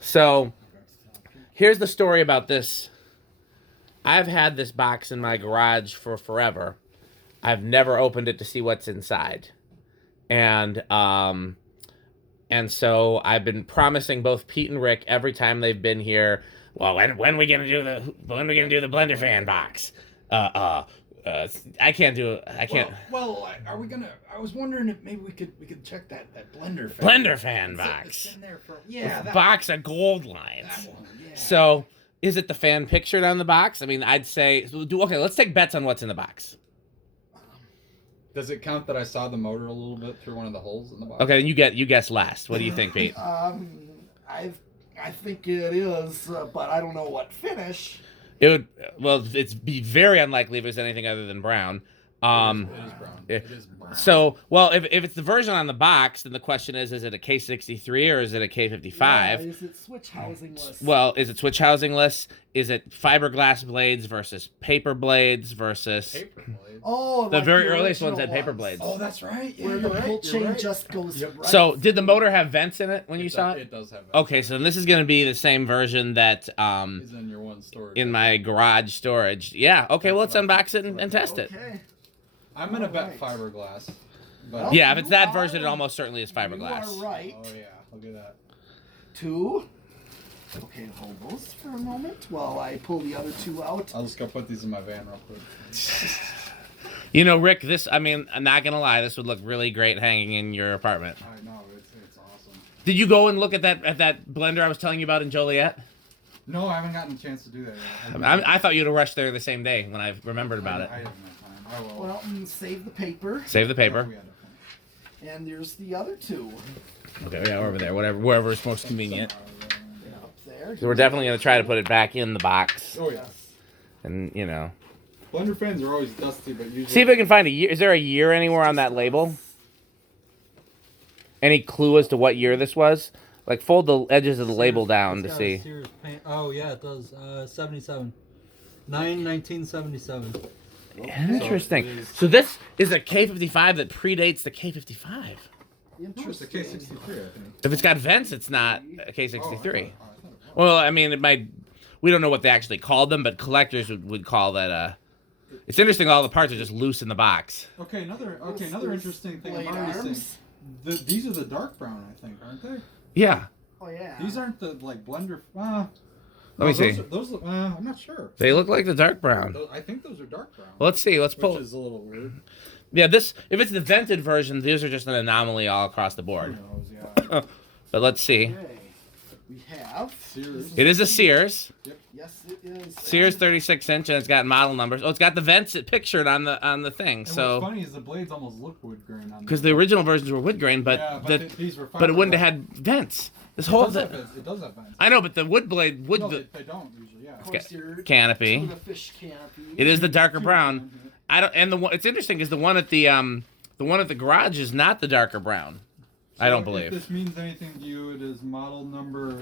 So here's the story about this. I've had this box in my garage for forever. I've never opened it to see what's inside. And so I've been promising both Pete and Rick every time they've been here, well, when we gonna do the Blenderfan box? I can't do it. I can't. Well, are we gonna? I was wondering if maybe we could check that Blenderfan. Blenderfan box. It's in there for, yeah, that box of gold lines. That one, yeah. So, is it the fan pictured on the box? I mean, I'd say. Okay, let's take bets on what's in the box. Does it count that I saw the motor a little bit through one of the holes in the box? Okay, you guess last. What do you think, Pete? I think it is, but I don't know what finish. It would. Well, it's be very unlikely if it's anything other than brown. It is brown. It is brown. So, well, if it's the version on the box, then the question is it a K63 or is it a K55? Yeah, is it switch housingless? Well, is it switch housingless? Is it fiberglass blades versus paper blades versus... Paper blades? Oh, the like very the earliest ones had original paper ones. blades. Oh, that's right. Yeah, Where the pull chain right. just goes right. So, did the motor have vents in it when you saw it? It does have vents. Okay, so this is going to be the same version that Is in your one storage. in my garage storage. Yeah, okay, well, let's unbox it and test it. Okay. I'm gonna bet Alright. fiberglass. But Yeah, if it's that You version, it are- almost certainly is fiberglass. You are right. Oh yeah, look at that. 2. Okay, hold those for a moment while I pull the other 2 out. I'll just go put these in my van real quick. You know, Rick, I'm not going to lie, this would look really great hanging in your apartment. I know, it's awesome. Did you go and look at that blender I was telling you about in Joliet? No, I haven't gotten a chance to do that yet. I thought you'd have rushed there the same day when I remembered about it. I haven't had time. I will. Well, save the paper. Save the paper. We had to finish. And there's the other 2. Okay, yeah, over there, wherever is most convenient. Up there. So we're definitely going to try to put it back in the box. Oh yeah. And, you know. Blender fans are always dusty, but usually. See if I can find a year. Is there a year anywhere on that label? Any clue as to what year this was? Like, fold the edges of the label down to It's got see. a Sears paint. Oh yeah, it does. 77. 1977. Interesting. So this is a K55 that predates the K55. No, it's a K63, I think. If it's got vents, it's not a Oh, K63. I thought it was. Well, I mean, it might. We don't know what they actually called them, but collectors would call that. It's interesting. All the parts are just loose in the box. Okay, another Those interesting thing blade I'm already seeing. arms. These are the dark brown, I think, aren't they? Yeah. Oh, yeah. These aren't the like blender. Let me see. Those look. I'm not sure. They look like the dark brown. I think those are dark brown. Well, let's see. Let's pull. Which is a little weird. Yeah, if it's the vented version, these are just an anomaly all across the Who board. knows? Yeah. But let's see. Okay. We have. Sears. It is a Sears. Yes, it is. Sears 36-inch, and it's got model numbers. Oh, it's got the vents pictured on the thing. And So what's funny is the blades almost look wood grain on. because the original versions were wood grain, but yeah, these were. but it wouldn't have had vents. This whole It does have vents. I know, but the wood blade No, they don't usually. Yeah. Of course, your canopy. tuna fish canopy. It is the darker brown. I don't. And the one it's interesting is the one at the garage is not the darker brown. I don't believe. If this means anything to you, it is model number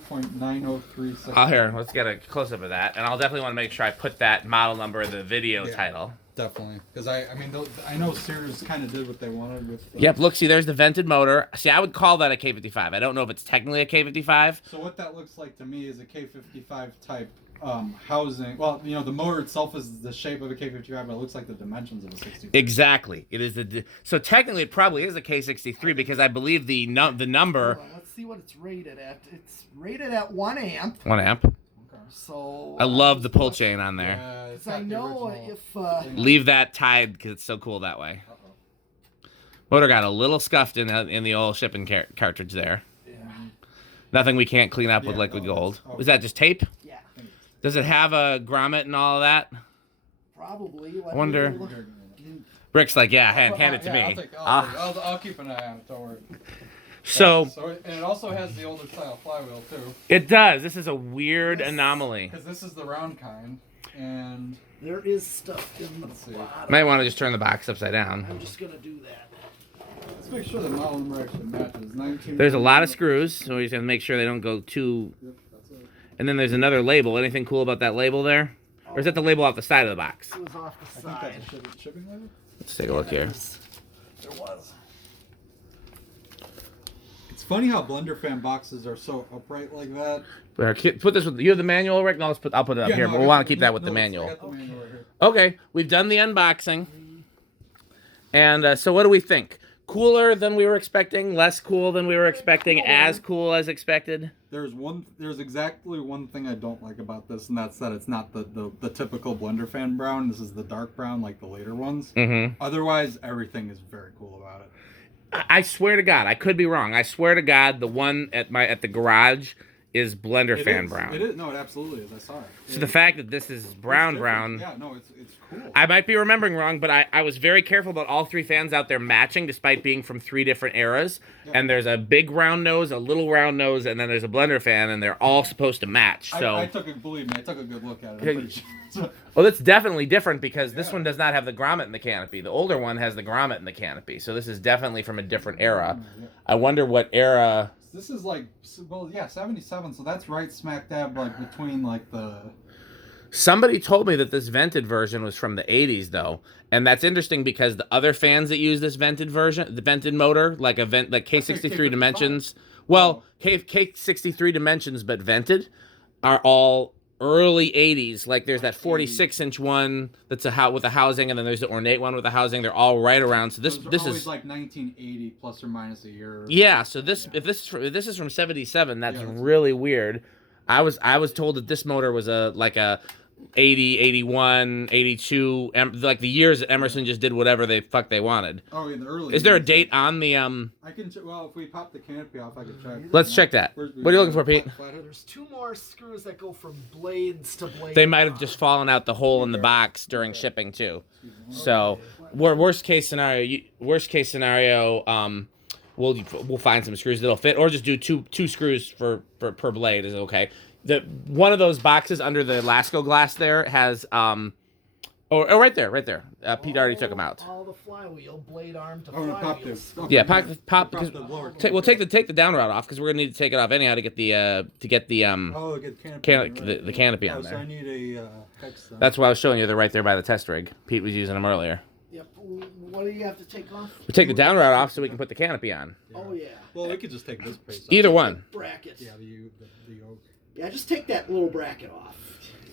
292.9036. Oh, here, let's get a close up of that, and I'll definitely want to make sure I put that model number in the video title. Definitely, because I mean, I know Sears kind of did what they wanted with. Yep, look, see, there's the vented motor. See, I would call that a K55. I don't know if it's technically a K55. So what that looks like to me is a K55 type housing. Well, you know, the motor itself is the shape of a K55, but it looks like the dimensions of a 63. Exactly. It is so technically it probably is a K63 because I believe the number. Hold on, let's see what it's rated at. It's rated at 1 amp. 1 amp. Okay. So. I love the pull chain on there. Yeah, it's I got the know original if. thing. Leave that tied because it's so cool that way. Uh-oh. Motor got a little scuffed in the old shipping cartridge there. Yeah. Nothing we can't clean up with Yeah, liquid no, gold. that's- Is that just tape? Yeah. Does it have a grommet and all of that? Probably. I wonder. Look- Rick's like, yeah, hand it to Yeah, me. I'll keep an eye on it. Don't worry. So And it also has the older style flywheel too. it does. This is a weird Yes. anomaly. Because this is the round kind, and There is stuff in the Let's see. bottom. Might want to just turn the box upside down. I'm just gonna do that. let's make sure the model number actually matches. 19. There's a lot of screws, so we just have to make sure they don't go too. Yep, that's it. And then there's another label. Anything cool about that label there? Or is that the label off the side of the box? It was off the I think side. that's a shipping label. Let's take a look here. There was. It's funny how Blenderfan boxes are so upright like that. Put this with you have the manual, Rick. No, I'll put it up here. No, But we want to keep that with the manual. I got the manual right here. Okay, we've done the unboxing, and so what do we think? Cooler than we were expecting, less cool than we were expecting, as cool as expected. There's exactly one thing I don't like about this, and that's that it's not the typical Blenderfan brown. This is the dark brown, like the later ones. Mm-hmm. Otherwise, everything is very cool about it. I swear to God, I could be wrong. I swear to God, the one at the garage is Blenderfan brown. It is. No, it absolutely is. I saw it. So the fact that this is brown. Yeah, no, it's cool. I might be remembering wrong, but I was very careful about all three fans out there matching, despite being from three different eras. Yeah. And there's a big round nose, a little round nose, and then there's a Blenderfan, and they're all supposed to match. So believe me, I took a good look at it. Well, that's definitely different because this one does not have the grommet in the canopy. The older one has the grommet in the canopy, so this is definitely from a different era. Yeah. I wonder what era. This is like, well, yeah, 77. So that's right smack dab, like between like the. Somebody told me that this vented version was from the 80s, though, and that's interesting because the other fans that use this vented version, the vented motor, like K63 Dimensions, well, K63 Dimensions but vented, are all early 80s. Like there's that 46-inch one that's with a housing, and then there's the ornate one with a housing. They're all right around. So this is like 1980 plus or minus a year. Yeah. So if this is from 77, that's really weird. I was told that this motor was like a 80, 81, 82, like the years that Emerson just did whatever they wanted. Oh, in the early. Is there a date on the I can well, if we pop the canopy off, I can check. Let's check that. What are you looking for, Pete? There's two more screws that go from blades to blades. They might have just fallen out the hole in the box during shipping too. So, worst case scenario, we'll find some screws that'll fit, or just do two screws per blade is okay. One of those boxes under the Lasco glass there has right there. Pete already took them out. All the flywheel blade arm to flywheel. Pop this. Okay. Yeah, pop. We'll take the down rod off because we're gonna need to take it off anyhow to get the canopy on there. So I need a hex. That's why I was showing you. They're right there by the test rig. Pete was using them earlier. Yep. What do you have to take off? We take the down rod off so we can put the canopy on. Oh yeah. Well, we could just take this piece off. Either one. Bracket. Yeah, the yoke. Yeah, just take that little bracket off,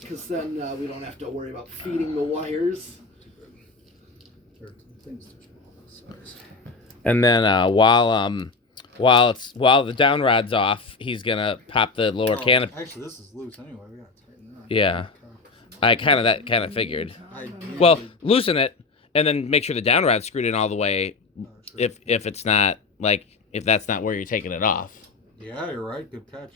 because then we don't have to worry about feeding the wires. And then while the down rod's off, he's gonna pop the lower canopy. Actually, this is loose anyway. We gotta tighten it up. Yeah, I kind of figured. Well, loosen it and then make sure the down rod's screwed in all the way. If it's not if that's not where you're taking it off. Yeah, you're right. Good catch.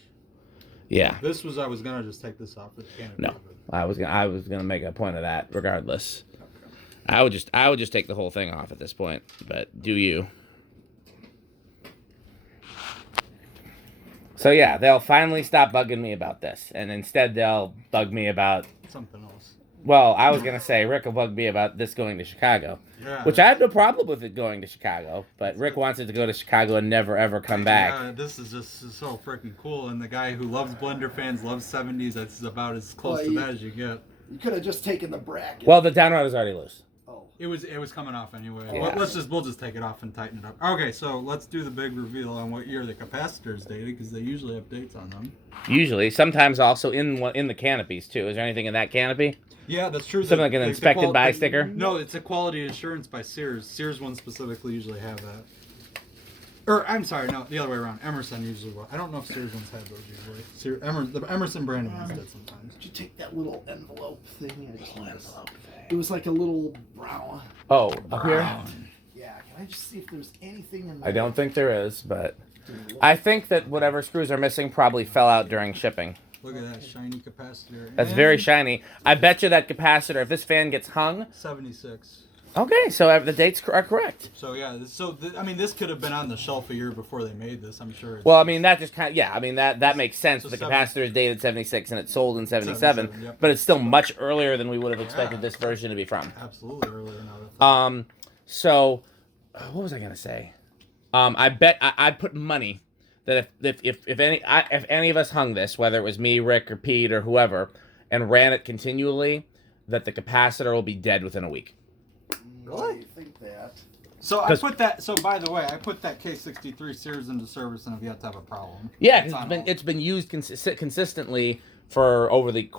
Yeah. I was gonna just take this off the canopy. No, I was gonna make a point of that regardless. I would just take the whole thing off at this point, but do you? So yeah, they'll finally stop bugging me about this, and instead they'll bug me about something else. Well, I was gonna say Rick will bug me about this going to Chicago, which I have no problem with it going to Chicago, but Rick wants it to go to Chicago and never ever come back. Yeah, this is just so freaking cool, and the guy who loves Blenderfans, loves 70s. That's about as close to that as you get. You could have just taken the bracket. Well, the down rod is already loose. Oh. It was coming off anyway. Yeah. We'll just take it off and tighten it up. Okay, so let's do the big reveal on what year the capacitor's dated, because they usually have dates on them. Usually, sometimes also in the canopies too. Is there anything in that canopy? Yeah, that's true. Something like an inspected by sticker? No, it's a quality assurance by Sears. Sears ones specifically usually have that. Or, I'm sorry, no, the other way around. Emerson usually will. I don't know if Sears ones have those usually. The Emerson brand ones did sometimes. Did you take that little envelope thing? It was like a little brown. Oh, up here? Yeah, can I just see if there's anything in there? I don't think there is, but I think that whatever screws are missing probably fell out during shipping. Look at that shiny capacitor. That's very shiny. I bet you that capacitor, if this fan gets hung... 76. Okay, so the dates are correct. So, yeah. This could have been on the shelf a year before they made this, I'm sure. Well, I mean, that just kind of... Yeah, I mean, that makes sense. So the capacitor is dated 76 and it's sold in 77. Yep. But it's still much earlier than we would have expected this version to be from. Absolutely earlier now. So, what was I going to say? I bet... I'd put money... that if any of us hung this, whether it was me, Rick, or Pete, or whoever, and ran it continually, that the capacitor will be dead within a week. Really? I think that. So I put that. So by the way, I put that K63 Sears into service and have yet to have a problem. Yeah, it's been used consistently for over the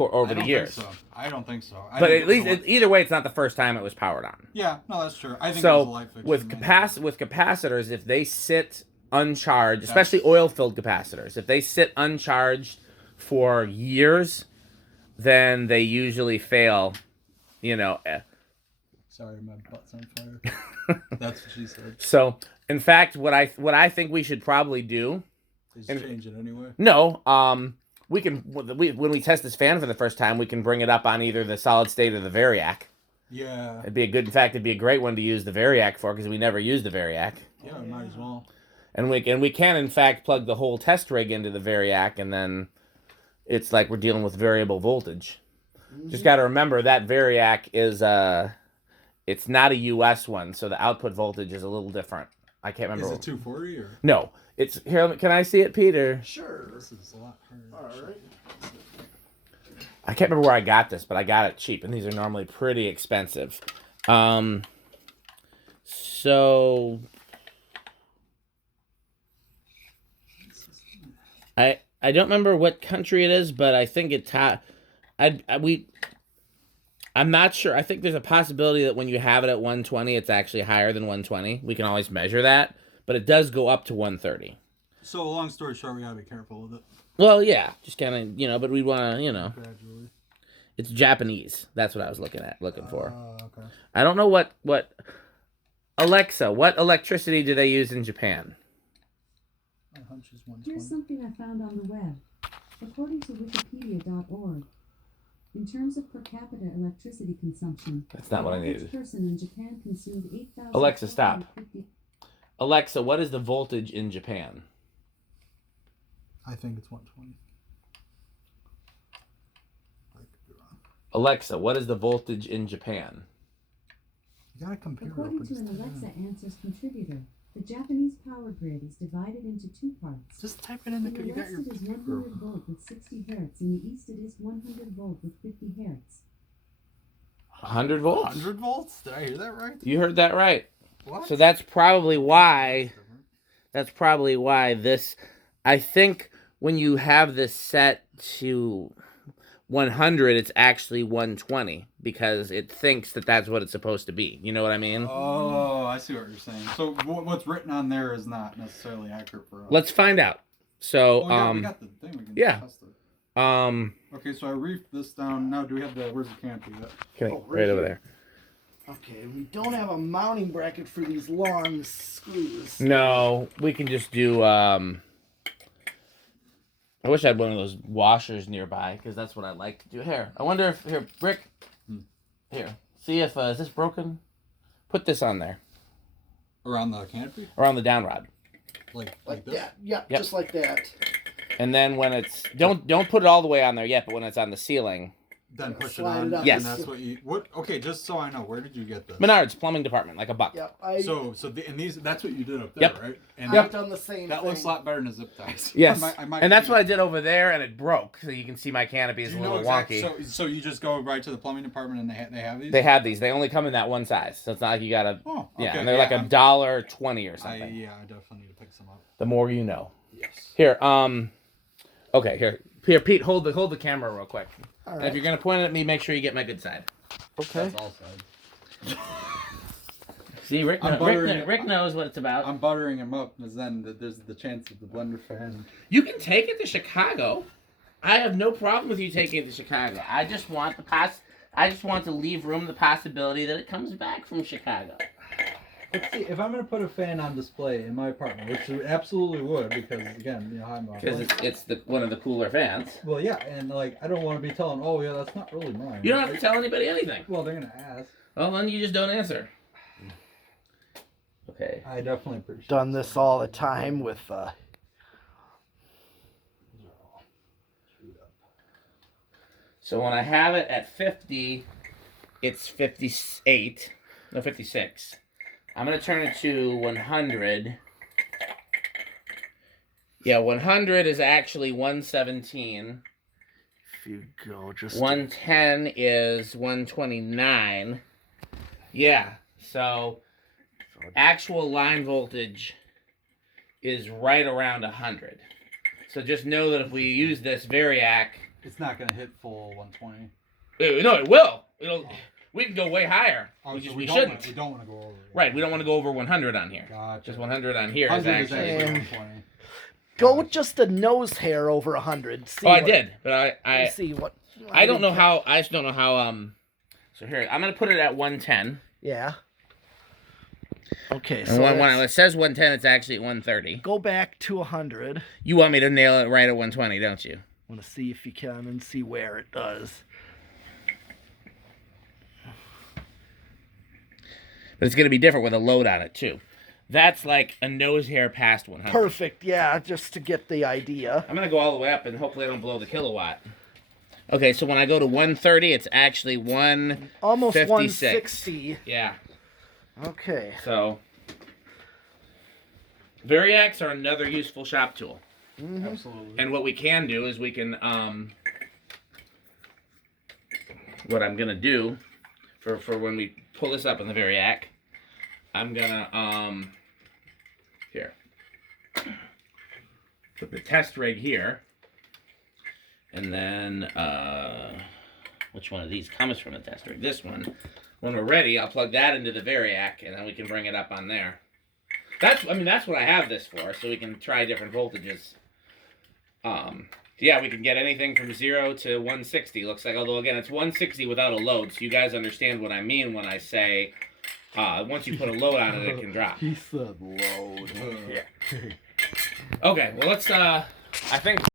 years. I don't think so. But at least either way, it's not the first time it was powered on. Yeah, no, that's true. I think it was a light fixture. with capacitors, if they sit uncharged, especially oil-filled capacitors, if they sit uncharged for years, then they usually fail. You know. Sorry, my butt's on fire. That's what she said. So, in fact, what I think we should probably do is change it anyway. No, when we test this fan for the first time, we can bring it up on either the solid state or the Variac. Yeah. It'd be a great one to use the Variac for because we never use the Variac. Yeah, we might as well. And we can in fact plug the whole test rig into the Variac, and then it's like we're dealing with variable voltage. Mm-hmm. Just got to remember that Variac is it's not a US one, so the output voltage is a little different. I can't remember. Is it 240 or? No, it's here. Can I see it, Peter? Sure. This is a lot harder. All right. I can't remember where I got this, but I got it cheap, and these are normally pretty expensive. So I don't remember what country it is, but I think it's I'm not sure. I think there's a possibility that when you have it at 120, it's actually higher than 120. We can always measure that, but it does go up to 130. So, long story short, we gotta be careful with it. Well, yeah, just kind of, but we want to, Gradually. It's Japanese. That's what I was looking for. Okay. I don't know what Alexa, what electricity do they use in Japan? My hunch is 120. Here's something I found on the web. According to wikipedia.org, in terms of per capita electricity consumption, That's not what I needed. each person in Japan consumed 8,000. Alexa, stop. Alexa, what is the voltage in Japan? I think it's 120. I could be wrong. Alexa, what is the voltage in Japan? You gotta compare. According to an Alexa Answers contributor, the Japanese power grid is divided into two parts. Just type it in In the. the You got west your. it is 100 volt with 60 hertz. In the east it is 100 volt with 50 hertz. 100 volts? 100 volts? Did I hear that right? You heard that right. What? So that's probably why this, I think when you have this set to 100, it's actually 120 because it thinks that that's what it's supposed to be. You know what I mean? Oh, I see what you're saying. So what's written on there is not necessarily accurate for us. Let's find out. So, we got the thing. We can test it. Okay, so I reefed this down. Now, do we have where's the canopy? right over there. Okay, we don't have a mounting bracket for these long screws. No, we can just do, I wish I had one of those washers nearby, because that's what I like to do. Here, I wonder if, Rick, here, see if, is this broken? Put this on there. Around the canopy? Around the down rod. Like this? that. Yep, just like that. And then when it's, don't put it all the way on there yet, but when it's on the ceiling. Then push it Slide on. it up. Yes. And that's okay, just so I know, where did you get this? Menards, plumbing department, like a buck. Yep, that's what you did up there, Yep. right? And I've done the same that thing. looks a lot better than zip ties. Yes, I might and that's what I did over there, and it broke, so you can see my canopy is a little wonky. So you just go right to the plumbing department and they have these? They have these. They only come in that one size, so it's not like you gotta. Oh, okay. Yeah, and they're like $1.20 or something. I definitely need to pick some up. The more you know. Yes. Here, okay, here, Pete, hold the camera real quick. All And right. if you're gonna point it at me, make sure you get my good side. Okay. That's all sides. See, Rick knows what it's about. I'm buttering him up, because then there's the chance of the Blenderfan. You can take it to Chicago. I have no problem with you taking it to Chicago. I just want to leave room the possibility that it comes back from Chicago. Let's see, if I'm going to put a fan on display in my apartment, which it absolutely would, because, again, I'm Because it's one of the cooler fans. Well, yeah, and, I don't want to be telling, oh, yeah, that's not really mine. You don't have to tell anybody anything. Well, they're going to ask. Well, then you just don't answer. Okay. I definitely appreciate Done this all the time with So when I have it at 50, it's 58. No, 56. I'm going to turn it to 100. Yeah, 100 is actually 117. if you go just 110 is 129. Yeah, so actual line voltage is right around 100. So just know that if we use this variac, It's not going to hit full 120. no, it will. We can go way higher. Oh, we so just we shouldn't. We don't want to go over it. Right, we don't want to go over 100 on here. Gotcha. Just 100 on here is 100 is actually. actually And- 120. Go with just a nose hair over 100. See Oh, I what- did, but I see what. I don't know how. I just don't know how. So here, I'm gonna put it at 110. Yeah. Okay, And so when that's- it says 110, it's actually 130. go back to 100. You want me to nail it right at 120, don't you? I want to see if you can and see where it does. But it's gonna be different with a load on it too. That's like a nose hair past 100. Perfect. Yeah, just to get the idea. I'm gonna go all the way up and hopefully I don't blow the kilowatt. Okay, so when I go to 130, it's actually 156. Almost 160. Yeah. Okay. So variacs are another useful shop tool. Absolutely. And what we can do is we can what I'm gonna do for when we pull this up in the variac, I'm gonna here put the test rig here, and then which one of these comes from the test rig? This one. When we're ready, I'll plug that into the variac, and then we can bring it up on there. That's what I have this for, so we can try different voltages. Yeah, we can get anything from 0 to 160. Looks like, although again, it's 160 without a load, so you guys understand what I mean when I say once you put a load on it, it can drop. He said load. Okay, well let's. I think